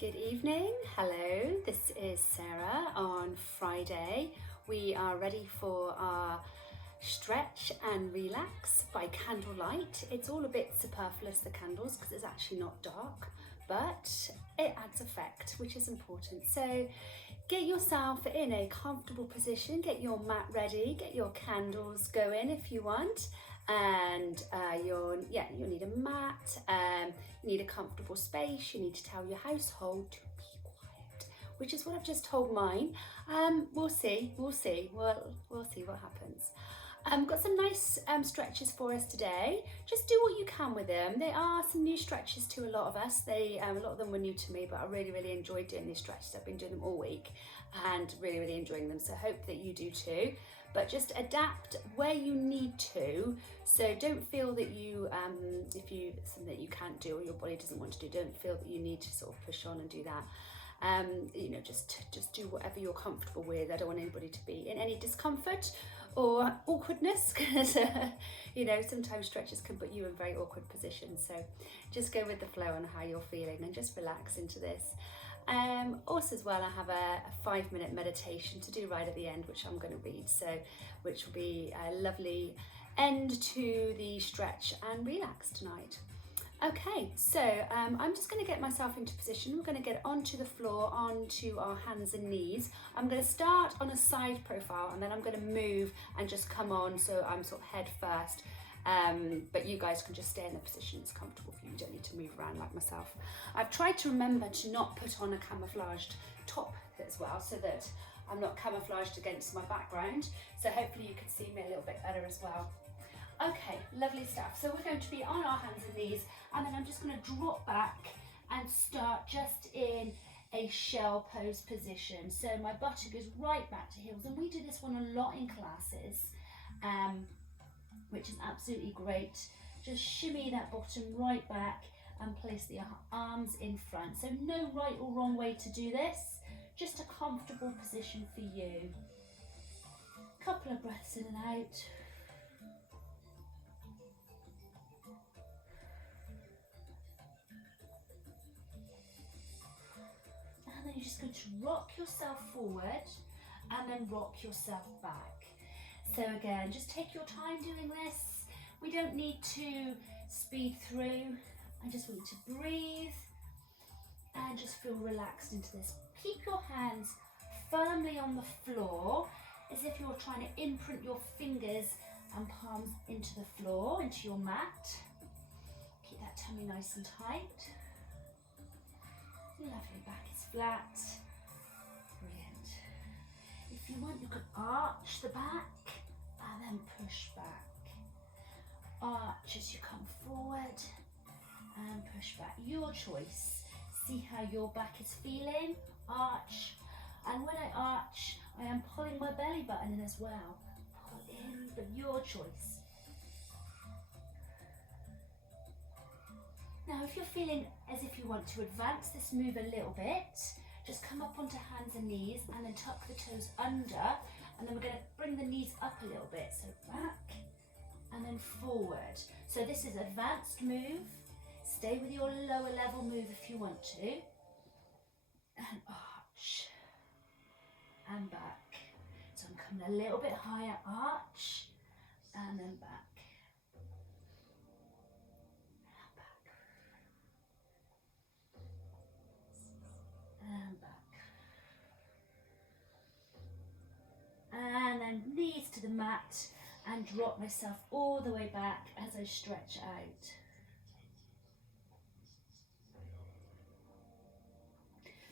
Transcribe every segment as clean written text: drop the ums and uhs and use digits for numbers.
Good evening. Hello, this is Sarah on Friday. We are ready for our stretch and relax by candlelight. It's all a bit superfluous, the candles, because it's actually not dark, but it adds effect, which is important. So get yourself in a comfortable position, get your mat ready, get your candles going if you want. And you'll need a mat, you need a comfortable space, you need to tell your household to be quiet, which is what I've just told mine. We'll see we'll see what happens. Got some nice stretches for us today. Just do what you can with them. They are some new stretches to a lot of us. A lot of them were new to me, but I really enjoyed doing these stretches. I've been doing them all week and really enjoying them, so hope that you do too. But just adapt where you need to. So don't feel that you, if you something that you can't do or your body doesn't want to do, don't feel that you need to sort of push on and do that. Just do whatever you're comfortable with. I don't want anybody to be in any discomfort or awkwardness, because sometimes stretches can put you in very awkward positions. So just go with the flow on how you're feeling and just relax into this. Also as well, I have a 5-minute meditation to do right at the end, which I'm going to read, which will be a lovely end to the stretch and relax tonight. Okay, so I'm just going to get myself into position. We're going to get onto the floor, onto our hands and knees. I'm going to start on a side profile and then I'm going to move and just come on, so I'm sort of head first. But you guys can just stay in the position that's comfortable for you. You don't need to move around like myself. I've tried to remember to not put on a camouflaged top as well, so that I'm not camouflaged against my background. So hopefully you can see me a little bit better as well. Okay, lovely stuff. So we're going to be on our hands and knees, and then I'm just going to drop back and start just in a shell pose position. So my buttock goes right back to heels, and we do this one a lot in classes, which is absolutely great. Just shimmy that bottom right back and place the arms in front. So no right or wrong way to do this, just a comfortable position for you. Couple of breaths in and out. And then you're just going to rock yourself forward and then rock yourself back. So again, just take your time doing this. We don't need to speed through. I just want you to breathe and just feel relaxed into this. Keep your hands firmly on the floor as if you're trying to imprint your fingers and palms into the floor, into your mat. Keep that tummy nice and tight. Lovely, back is flat. Brilliant. If you want, you could arch the back and then push back. Arch as you come forward and push back. Your choice. See how your back is feeling. Arch. And when I arch, I am pulling my belly button in as well. Pull in, but your choice. Now, if you're feeling as if you want to advance this move a little bit, just come up onto hands and knees and then tuck the toes under, and then we're going to bring the knees up a little bit. So back and then forward. So this is advanced move. Stay with your lower level move if you want to. And arch. And back. So I'm coming a little bit higher, arch, and then back. And back. And then knees to the mat and drop myself all the way back as I stretch out.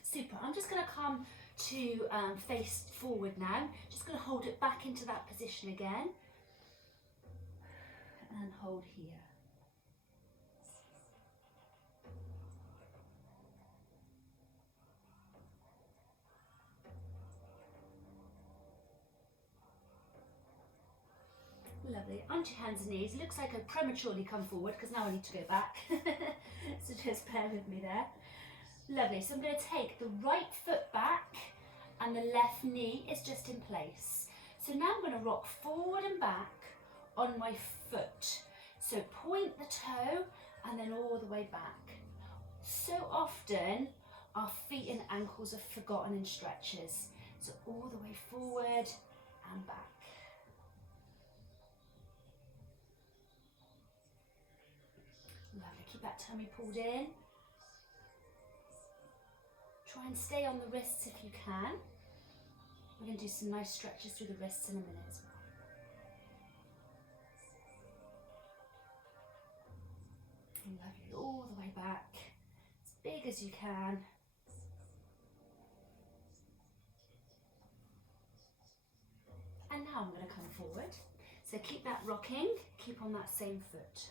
Super. I'm just going to come to face forward now. Just going to hold it back into that position again. And hold here. Lovely. Onto your hands and knees. It looks like I prematurely come forward because now I need to go back. So just bear with me there. Lovely. So I'm going to take the right foot back and the left knee is just in place. So now I'm going to rock forward and back on my foot. So point the toe and then all the way back. So often our feet and ankles are forgotten in stretches. So all the way forward and back. Lovely, keep that tummy pulled in. Try and stay on the wrists if you can. We're going to do some nice stretches through the wrists in a minute as well. Lovely, all the way back, as big as you can. And now I'm going to come forward. So keep that rocking, keep on that same foot.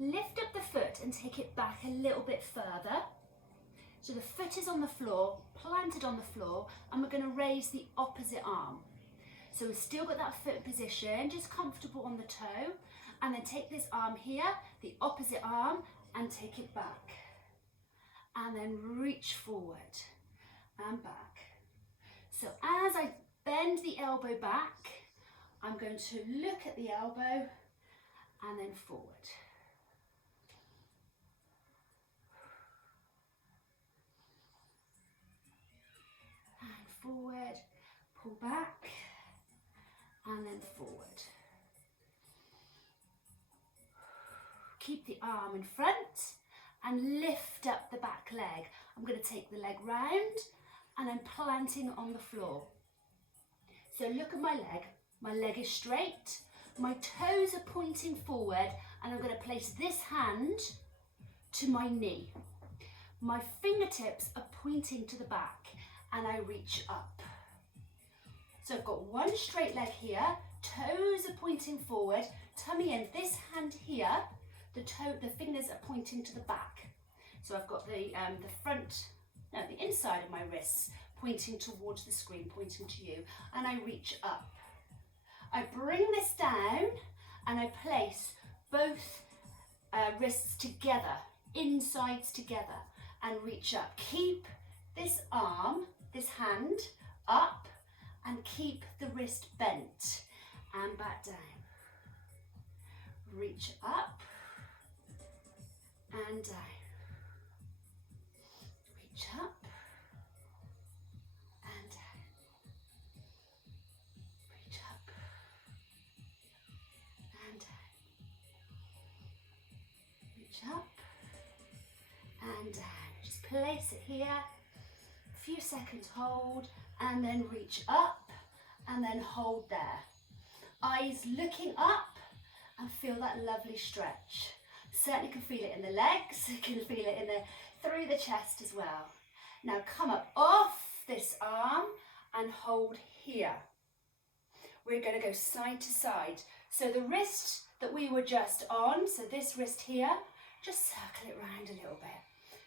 Lift up the foot and take it back a little bit further. So the foot is on the floor, planted on the floor, and we're going to raise the opposite arm. So we've still got that foot position, just comfortable on the toe, and then take this arm here, the opposite arm, and take it back. And then reach forward and back. So as I bend the elbow back, I'm going to look at the elbow and then forward. Forward, pull back, and then forward. Keep the arm in front and lift up the back leg. I'm going to take the leg round and I'm planting on the floor. So look at my leg is straight, my toes are pointing forward, and I'm going to place this hand to my knee. My fingertips are pointing to the back. And I reach up. So I've got one straight leg here, toes are pointing forward, tummy in, this hand here, the fingers are pointing to the back. So I've got the inside of my wrists pointing towards the screen, pointing to you, and I reach up. I bring this down and I place both wrists together, insides together, and reach up. Keep this arm, this hand up, and keep the wrist bent and back down. Reach up and down. Reach up and down. Reach up and down. Reach up and down. Just place it here. Few seconds, hold, and then reach up, and then hold there. Eyes looking up, and feel that lovely stretch. Certainly can feel it in the legs, you can feel it through the chest as well. Now come up off this arm and hold here. We're going to go side to side. So the wrist that we were just on, so this wrist here, just circle it round a little bit.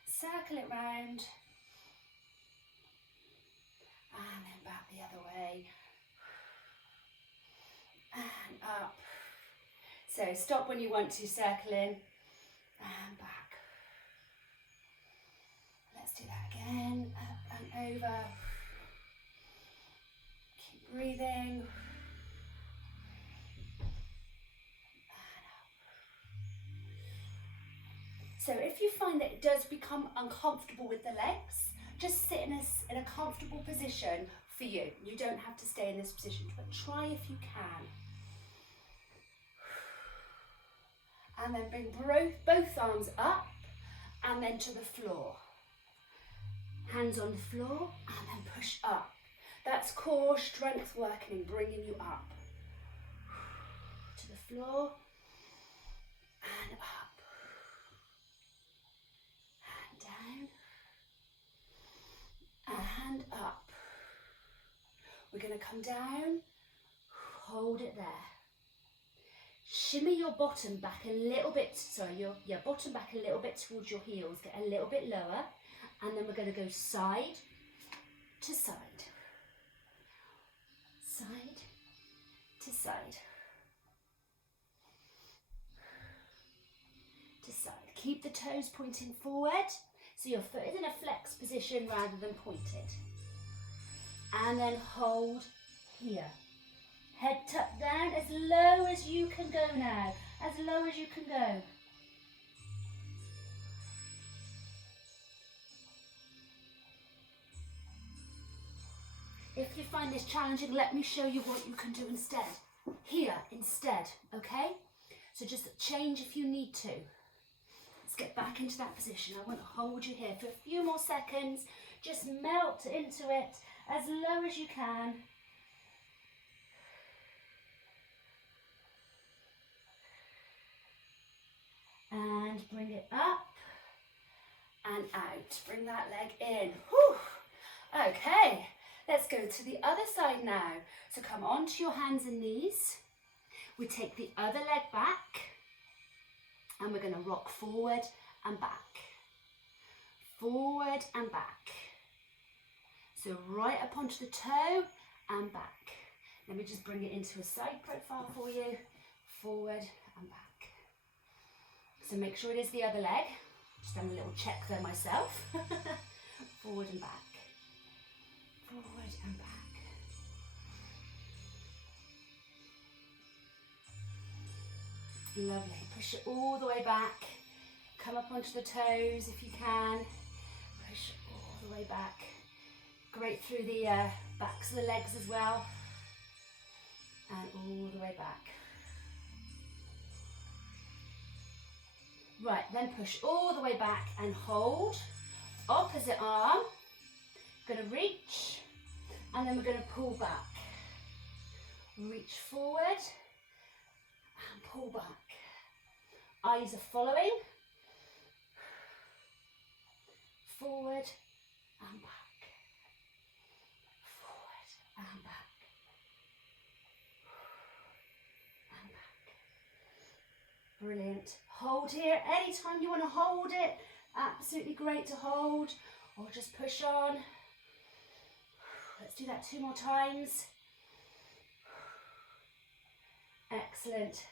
Circle it round. And then back the other way, and up. So stop when you want to, circle in, and back. Let's do that again, up and over. Keep breathing. And up. So if you find that it does become uncomfortable with the legs, just sit in a comfortable position for you. You don't have to stay in this position, but try if you can. And then bring both arms up and then to the floor. Hands on the floor and then push up. That's core strength working, bringing you up. To the floor and up. And down. And up. We're going to come down, hold it there. Shimmy your bottom back a little bit, your bottom back a little bit towards your heels, get a little bit lower, and then we're going to go side to side. Side to side. To side. Keep the toes pointing forward. So your foot is in a flex position rather than pointed. And then hold here. Head tucked down as low as you can go now. as low as you can go. If you find this challenging, let me show you what you can do instead. Here, instead, okay? So just change if you need to. Let's get back into that position. I want to hold you here for a few more seconds. Just melt into it as low as you can. And bring it up and out. Bring that leg in. Whew. Okay, let's go to the other side now. So come onto your hands and knees. We take the other leg back and we're going to rock forward and back. Forward and back. So right up onto the toe and back. Let me just bring it into a side profile for you. Forward and back. So make sure it is the other leg. Just done a little check there myself. Forward and back. Forward and back. Lovely. Push it all the way back. Come up onto the toes if you can. Push all the way back. Great through the backs of the legs as well. And all the way back. Right, then push all the way back and hold. Opposite arm. Going to reach. And then we're going to pull back. Reach forward. And pull back. Eyes are following. Forward and back. Forward and back. And back. Brilliant. Hold here. Anytime you want to hold it, absolutely great to hold. Or just push on. Let's do that 2 more times. Excellent.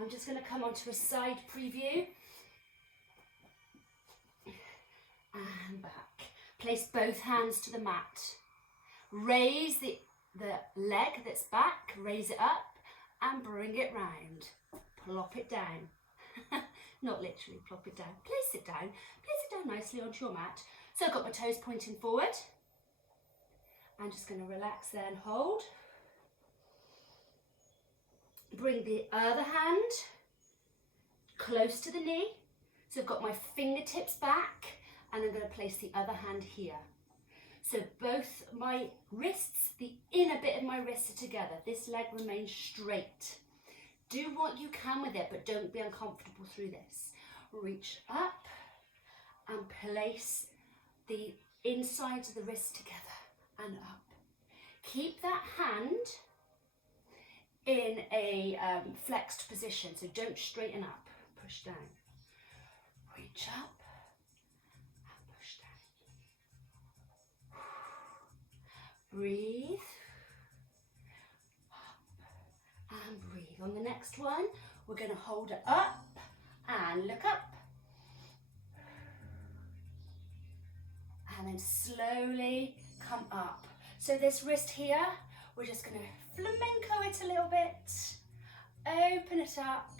I'm just going to come onto a side preview. And back. Place both hands to the mat. Raise the leg that's back, raise it up and bring it round. Plop it down. Not literally plop it down. Place it down. Place it down nicely onto your mat. So I've got my toes pointing forward. I'm just going to relax there and hold. Bring the other hand close to the knee. So I've got my fingertips back and I'm going to place the other hand here. So both my wrists, the inner bit of my wrists are together. This leg remains straight. Do what you can with it, but don't be uncomfortable through this. Reach up and place the insides of the wrist together and up. Keep that hand in a flexed position, so don't straighten up. Push down. Reach up and push down. Breathe. Up and breathe. On the next one, we're going to hold it up and look up. And then slowly come up. So this wrist here, we're just going to flamenco it a little bit. Open it up.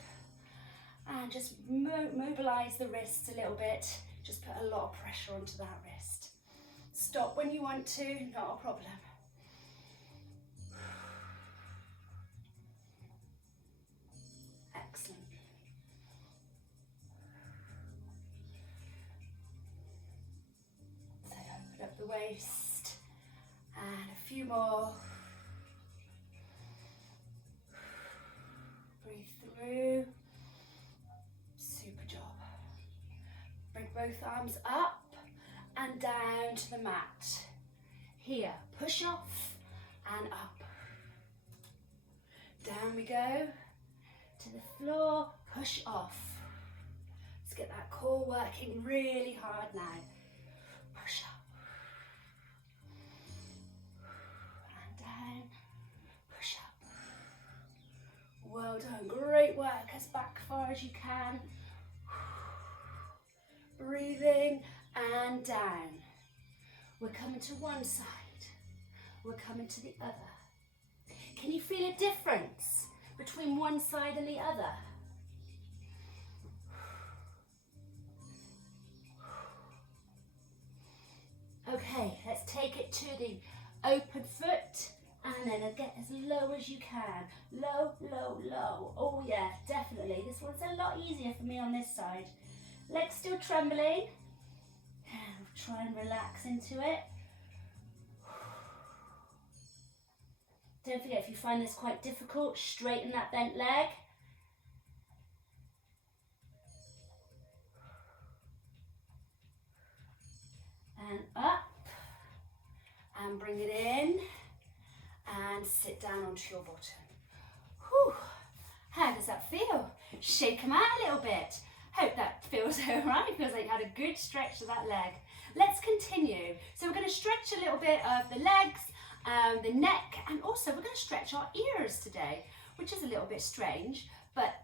And just mobilize the wrists a little bit. Just put a lot of pressure onto that wrist. Stop when you want to, not a problem. Excellent. So open up the waist. And a few more. Breathe through. Super job. Bring both arms up and down to the mat. Here, push off and up. Down we go to the floor, push off. Let's get that core working really hard now. Push up. And down, push up. Well done, great work, as back far as you can. Breathing and down. We're coming to one side, we're coming to the other. Can you feel a difference between one side and the other? Okay, let's take it to the open foot and then get as low as you can. Low, low, low. Oh yeah, definitely. This one's a lot easier for me on this side. Legs still trembling. Try and relax into it. Don't forget, if you find this quite difficult, straighten that bent leg. And up. And bring it in. And sit down onto your bottom. Whew. How does that feel? Shake them out a little bit. Hope that feels all right. Feels like you had a good stretch of that leg. Let's continue. So we're going to stretch a little bit of the legs, the neck, and also we're going to stretch our ears today, which is a little bit strange, but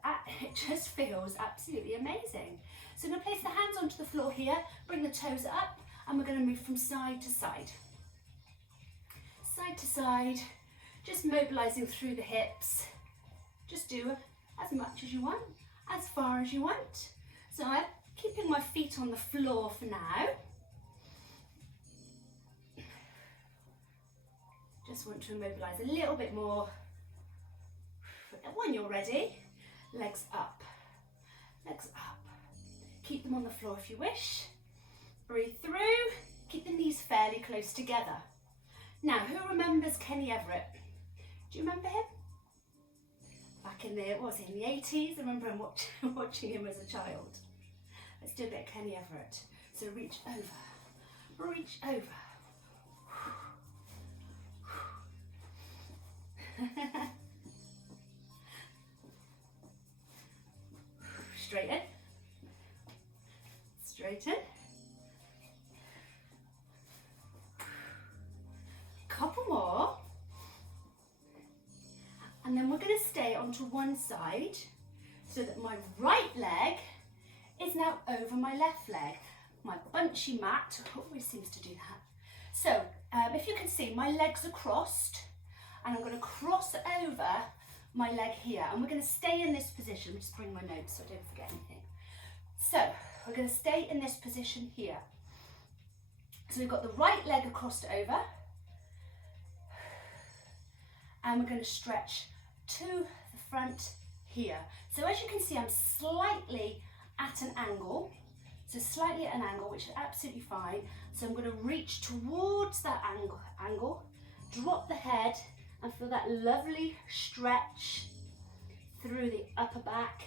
it just feels absolutely amazing. So I'm going to place the hands onto the floor here, bring the toes up, and we're going to move from side to side. Side to side, just mobilizing through the hips. Just do as much as you want, as far as you want. So I'm keeping my feet on the floor for now. Just want to immobilize a little bit more. When you're ready, legs up, legs up. Keep them on the floor if you wish. Breathe through, keep the knees fairly close together. Now, who remembers Kenny Everett? Do you remember him? Back in the 80s, I remember him watching him as a child. Let's do a bit of Kenny Everett. So reach over, reach over. Straighten, straighten. Couple more. And then we're going to stay onto one side so that my right leg is now over my left leg. My bunchy mat always seems to do that. So if you can see, my legs are crossed and I'm going to cross over my leg here and we're going to stay in this position. Just bring my notes so I don't forget anything. So we're going to stay in this position here. So we've got the right leg crossed over and we're going to stretch to the front here. So as you can see, I'm slightly at an angle. So slightly at an angle, which is absolutely fine. So I'm going to reach towards that angle, drop the head and feel that lovely stretch through the upper back.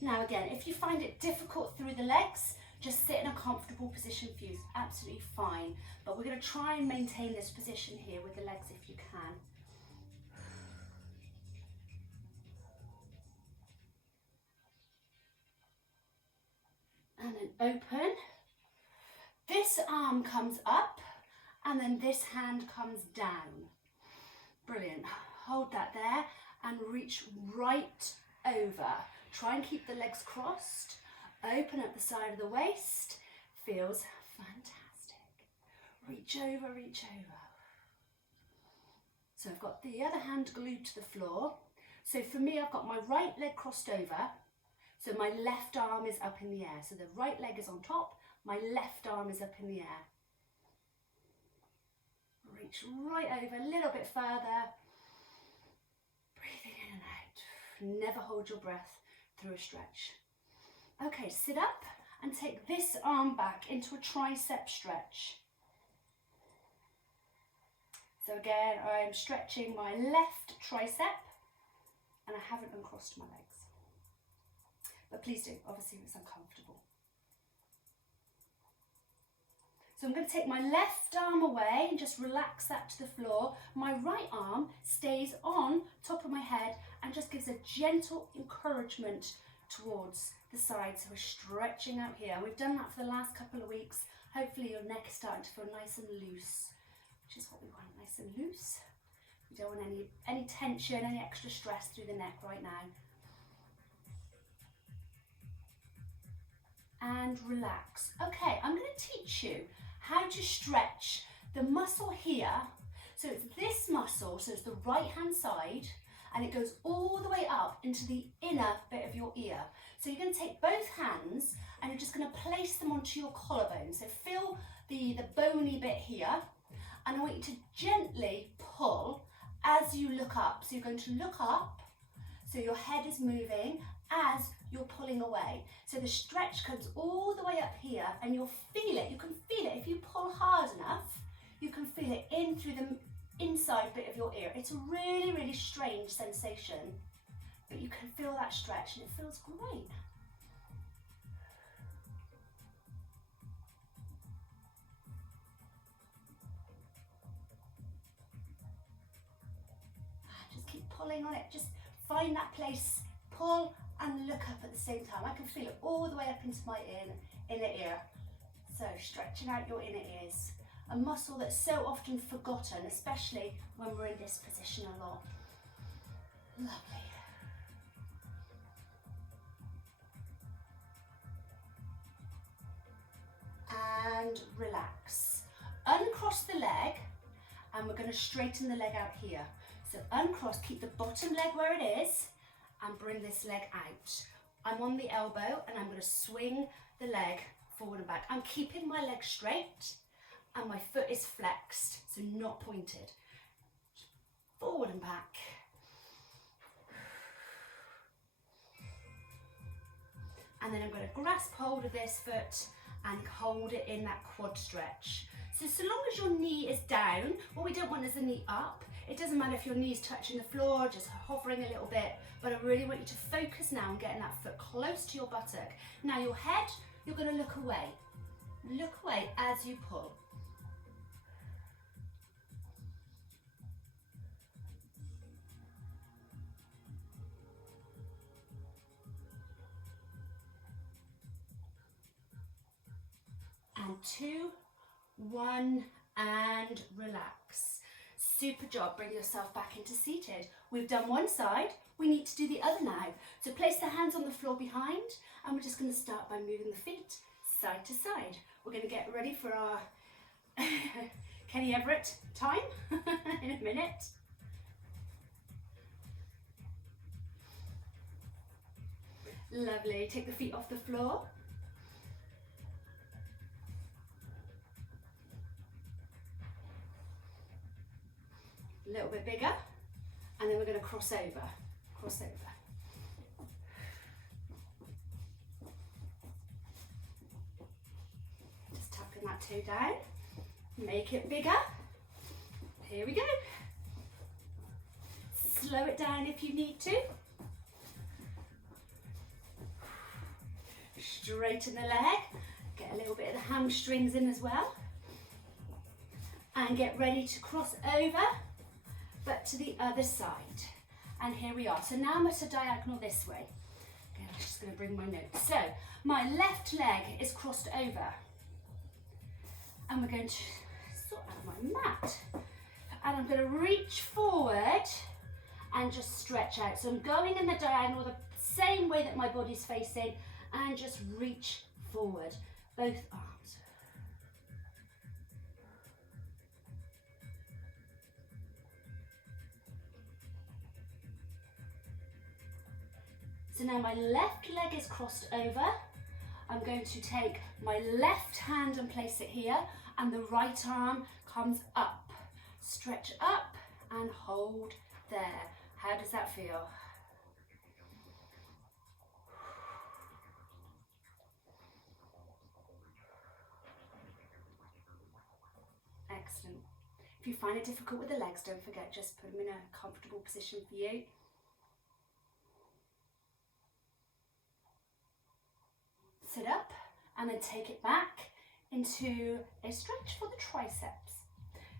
Now again, if you find it difficult through the legs, just sit in a comfortable position for you. It's absolutely fine. But we're going to try and maintain this position here with the legs if you can. And then open. This arm comes up and then this hand comes down. Brilliant. Hold that there and reach right over. Try and keep the legs crossed. Open up the side of the waist. Feels fantastic. Reach over, reach over. So I've got the other hand glued to the floor. So for me, I've got my right leg crossed over. So my left arm is up in the air. So the right leg is on top, my left arm is up in the air. Reach right over, a little bit further. Breathing in and out. Never hold your breath through a stretch. Okay, sit up and take this arm back into a tricep stretch. So again, I'm stretching my left tricep and I haven't uncrossed my legs. But please do, obviously it's uncomfortable. So I'm going to take my left arm away and just relax that to the floor. My right arm stays on top of my head and just gives a gentle encouragement towards the side. So we're stretching out here. We've done that for the last couple of weeks. Hopefully your neck is starting to feel nice and loose, which is what we want, nice and loose. We don't want any tension, any extra stress through the neck right now. And relax. Okay, I'm going to teach you how to stretch the muscle here. So it's this muscle, so it's the right hand side, and it goes all the way up into the inner bit of your ear. So you're going to take both hands and you're just going to place them onto your collarbone. So feel the bony bit here, and I want you to gently pull as you look up. So you're going to look up, so your head is moving as you're pulling away. So the stretch comes all the way up here, and you'll feel it. You can feel it. If you pull hard enough, you can feel it in through the inside bit of your ear. It's a really, really strange sensation, but you can feel that stretch, and it feels great. Just keep pulling on it. Just find that place, pull and look up at the same time. I can feel it all the way up into my inner ear. So stretching out your inner ears. A muscle that's so often forgotten, especially when we're in this position a lot. Lovely. And relax. Uncross the leg, and we're going to straighten the leg out here. So uncross, keep the bottom leg where it is, and bring this leg out. I'm on the elbow, and I'm going to swing the leg forward and back. I'm keeping my leg straight, and my foot is flexed, so not pointed. Forward and back. And then I'm going to grasp hold of this foot and hold it in that quad stretch. So long as your knee is down, what we don't want is the knee up. It doesn't matter if your knee is touching the floor, just hovering a little bit, but I really want you to focus now on getting that foot close to your buttock. Now your head, you're going to look away. Look away as you pull. And 2, 1, and relax. Super job, bring yourself back into seated. We've done one side, we need to do the other now. So place the hands on the floor behind, and we're just going to start by moving the feet side to side. We're going to get ready for our Kenny Everett time in a minute. Lovely, take the feet off the floor. A little bit bigger, and then we're going to cross over. Just tucking that toe down, make it bigger. Here we go. Slow it down if you need to. Straighten the leg, get a little bit of the hamstrings in as well, and get ready to cross over, but to the other side. And here we are. So now I'm at a diagonal this way. Okay, I'm just going to bring my notes. So my left leg is crossed over, and we're going to sort out my mat, and I'm going to reach forward and just stretch out. So I'm going in the diagonal the same way that my body's facing, and just reach forward, both arms. So now my left leg is crossed over. I'm going to take my left hand and place it here, and the right arm comes up. Stretch up and hold there. How does that feel? Excellent. If you find it difficult with the legs, don't forget, just put them in a comfortable position for you. Sit up and then take it back into a stretch for the triceps.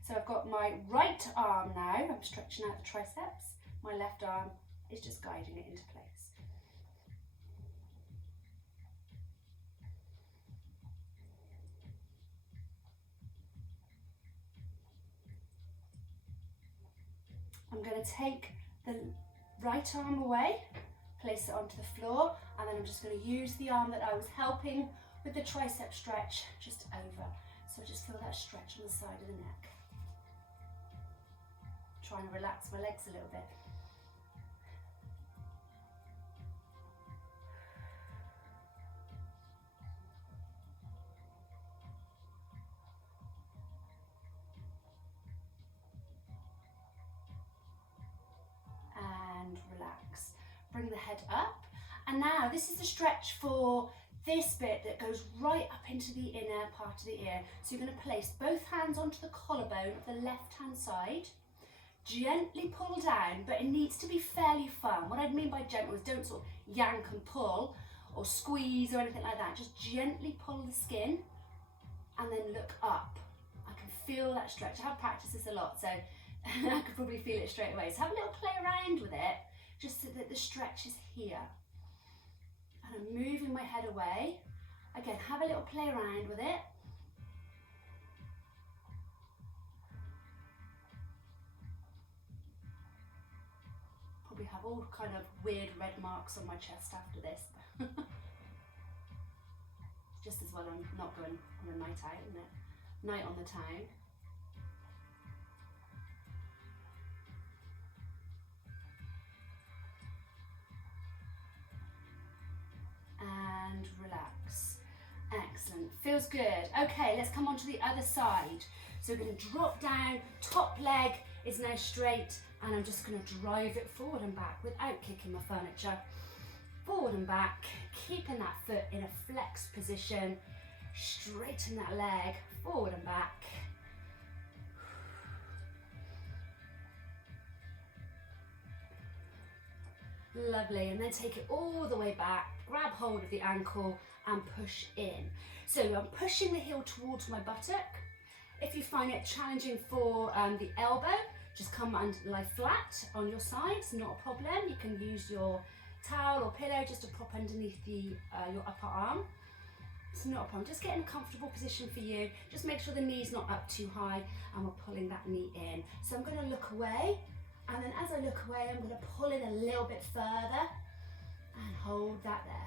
So I've got my right arm now, I'm stretching out the triceps. My left arm is just guiding it into place. I'm going to take the right arm away, place it onto the floor, and then I'm just going to use the arm that I was helping with the tricep stretch just over. So I just feel that stretch on the side of the neck. Trying to relax my legs a little bit. bring the head up. And now this is the stretch for this bit that goes right up into the inner part of the ear. So you're going to place both hands onto the collarbone of the left hand side. Gently pull down, but it needs to be fairly firm. What I mean by gentle is don't sort of yank and pull or squeeze or anything like that. Just gently pull the skin and then look up. I can feel that stretch. I have practiced this a lot, so I could probably feel it straight away. So have a little play around with it, just so that the stretch is here. And I'm moving my head away. Again, have a little play around with it. Probably have all kind of weird red marks on my chest after this. Just as well I'm not going on a night out, isn't it? Night on the town. And relax. Excellent, feels good. Okay, let's come on to the other side. So we're going to drop down, top leg is now straight, and I'm just going to drive it forward and back without kicking my furniture. Forward and back, keeping that foot in a flexed position, straighten that leg, forward and back. Lovely, and then take it all the way back, grab hold of the ankle and push in. So I'm pushing the heel towards my buttock. If you find it challenging for the elbow, just come and lie flat on your sides, not a problem. You can use your towel or pillow just to prop underneath the your upper arm. It's not a problem, just get in a comfortable position for you. Just make sure the knee's not up too high and we're pulling that knee in. So I'm going to look away, and then as I look away, I'm going to pull in a little bit further and hold that there.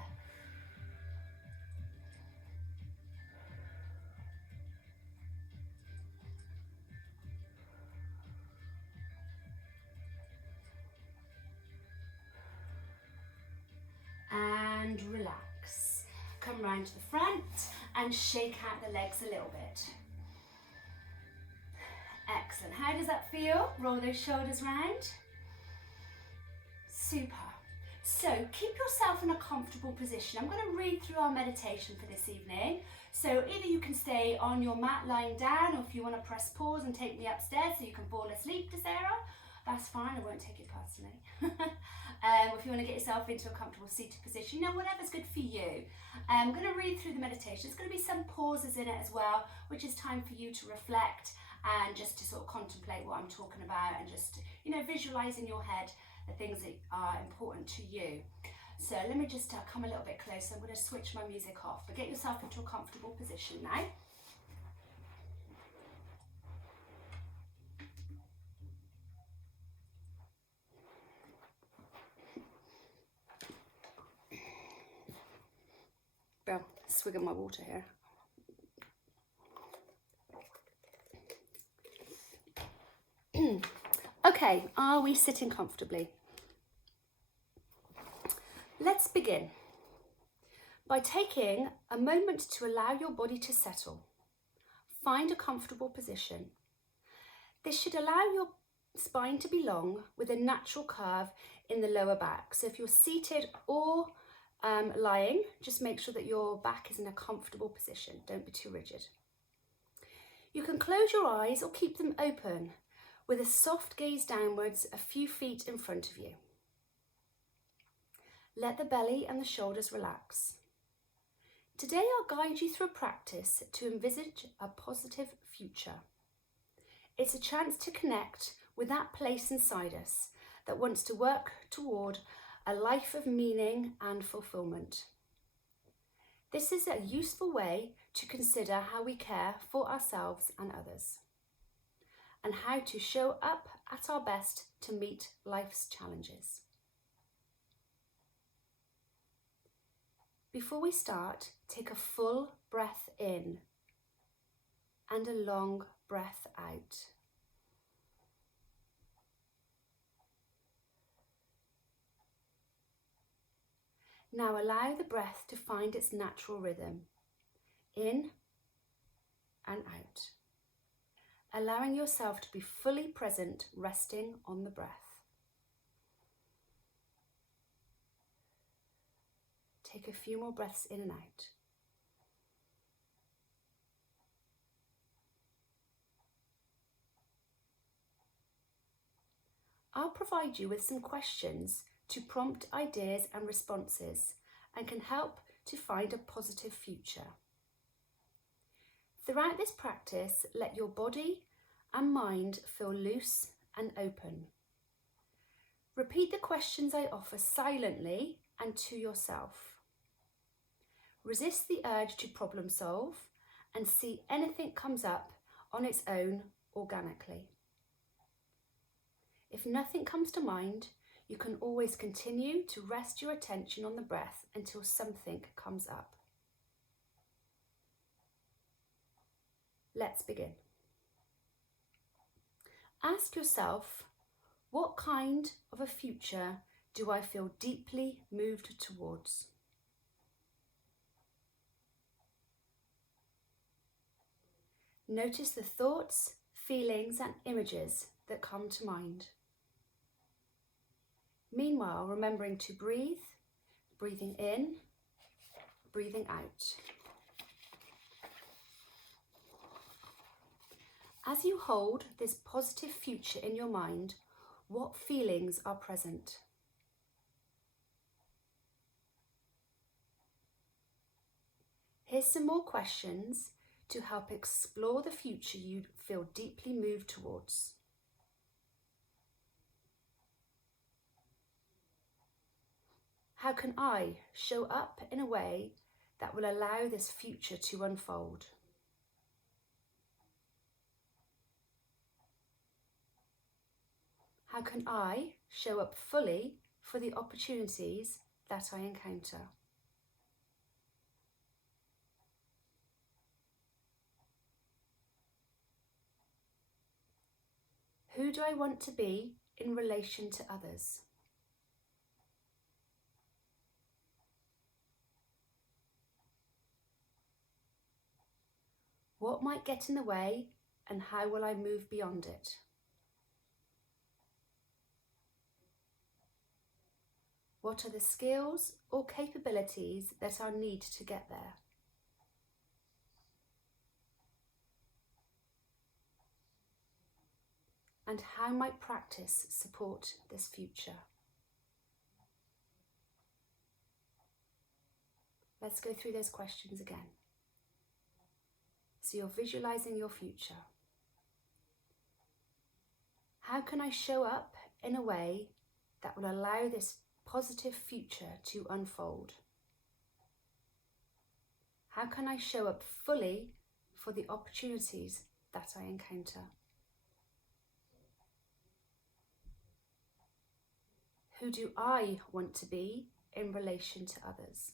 And relax. Come round to the front and shake out the legs a little bit. Excellent. How does that feel? Roll those shoulders round. Super. So keep yourself in a comfortable position. I'm going to read through our meditation for this evening. So either you can stay on your mat lying down, or if you want to press pause and take me upstairs so you can fall asleep to Sarah, that's fine, I won't take it personally. If you want to get yourself into a comfortable seated position, whatever's good for you. I'm going to read through the meditation. There's going to be some pauses in it as well, which is time for you to reflect and just to sort of contemplate what I'm talking about, and just, visualize in your head the things that are important to you. So let me just come a little bit closer. I'm going to switch my music off, but get yourself into a comfortable position now. Well, swig of my water here. Okay, are we sitting comfortably? Let's begin by taking a moment to allow your body to settle. Find a comfortable position. This should allow your spine to be long with a natural curve in the lower back. So if you're seated or lying, just make sure that your back is in a comfortable position. Don't be too rigid. You can close your eyes or keep them open with a soft gaze downwards a few feet in front of you. Let the belly and the shoulders relax. Today I'll guide you through a practice to envisage a positive future. It's a chance to connect with that place inside us that wants to work toward a life of meaning and fulfillment. This is a useful way to consider how we care for ourselves and others, and how to show up at our best to meet life's challenges. Before we start, take a full breath in and a long breath out. Now allow the breath to find its natural rhythm, in and out, allowing yourself to be fully present, resting on the breath. take a few more breaths in and out. I'll provide you with some questions to prompt ideas and responses and can help to find a positive future. Throughout this practice, let your body and mind feel loose and open. Repeat the questions I offer silently and to yourself. Resist the urge to problem solve and see anything comes up on its own organically. If nothing comes to mind, you can always continue to rest your attention on the breath until something comes up. Let's begin. Ask yourself, what kind of a future do I feel deeply moved towards? Notice the thoughts, feelings, and images that come to mind. Meanwhile, remembering to breathe, breathing in, breathing out. As you hold this positive future in your mind, what feelings are present? Here's some more questions to help explore the future you feel deeply moved towards. How can I show up in a way that will allow this future to unfold? How can I show up fully for the opportunities that I encounter? Who do I want to be in relation to others? What might get in the way and how will I move beyond it? What are the skills or capabilities that I need to get there? And how might practice support this future? Let's go through those questions again. So you're visualizing your future. How can I show up in a way that will allow this positive future to unfold? How can I show up fully for the opportunities that I encounter? Who do I want to be in relation to others?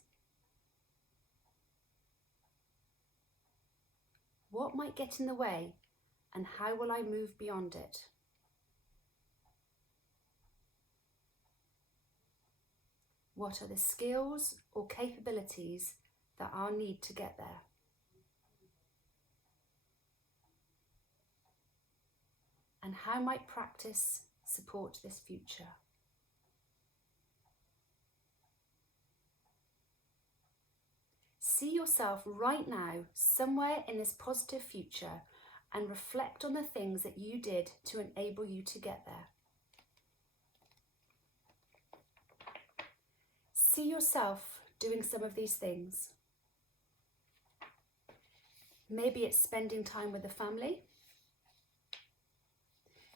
What might get in the way and how will I move beyond it? What are the skills or capabilities that I'll need to get there? And how might practice support this future? See yourself right now somewhere in this positive future and reflect on the things that you did to enable you to get there. See yourself doing some of these things. Maybe it's spending time with the family.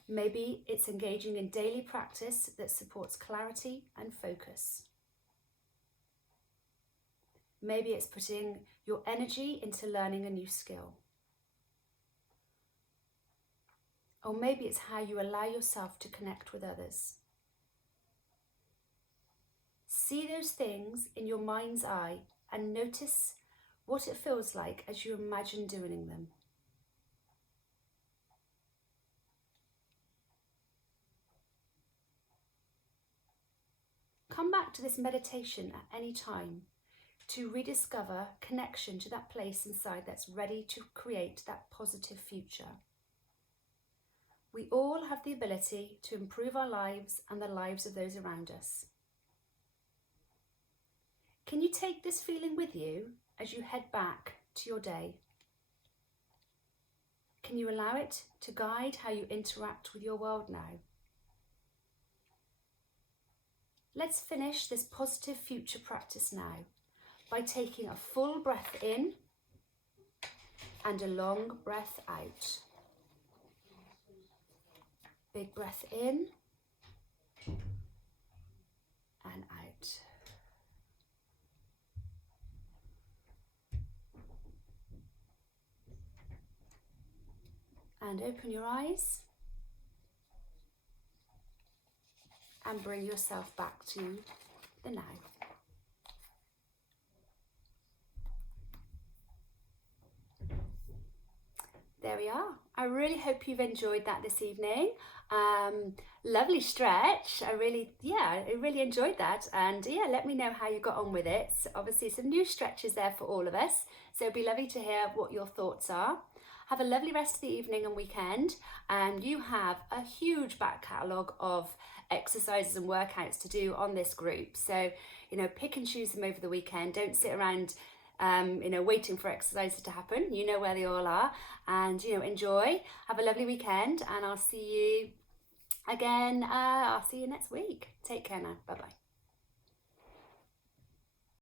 Maybe it's engaging in daily practice that supports clarity and focus. Maybe it's putting your energy into learning a new skill. Or maybe it's how you allow yourself to connect with others. See those things in your mind's eye and notice what it feels like as you imagine doing them. Come back to this meditation at any time to rediscover connection to that place inside that's ready to create that positive future. We all have the ability to improve our lives and the lives of those around us. Can Can you take this feeling with you as you head back to your day? Can you allow it to guide how you interact with your world now? Let's finish this positive future practice now by taking a full breath in and a long breath out. Big breath in and out. And open your eyes and bring yourself back to the now. There we are. I really hope you've enjoyed that this evening. Lovely stretch. I really enjoyed that. And yeah, let me know how you got on with it. So obviously some new stretches there for all of us. So it'd be lovely to hear what your thoughts are. Have a lovely rest of the evening and weekend. And you have a huge back catalogue of exercises and workouts to do on this group. So, pick and choose them over the weekend. Don't sit around waiting for exercises to happen. You know where they all are, and enjoy. Have a lovely weekend, and I'll see you again. I'll see you next week. Take care now. Bye bye.